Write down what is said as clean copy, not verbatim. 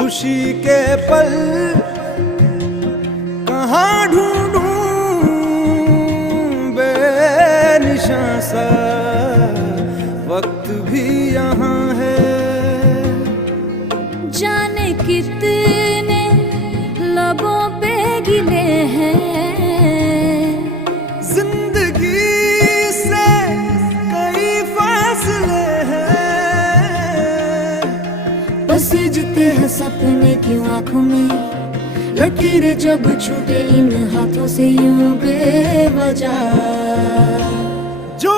खुशी के पल कहाँ ढूंढूं, बेनिशां सा वक्त भी यहाँ है। जाने कितने लबों पे गिले हैं, जिंदगी से कई फासले हैं। पसीजते हैं सपने की आंखों में, लकीरें जब छूटे इन हाथों से यूं बेवजह। जो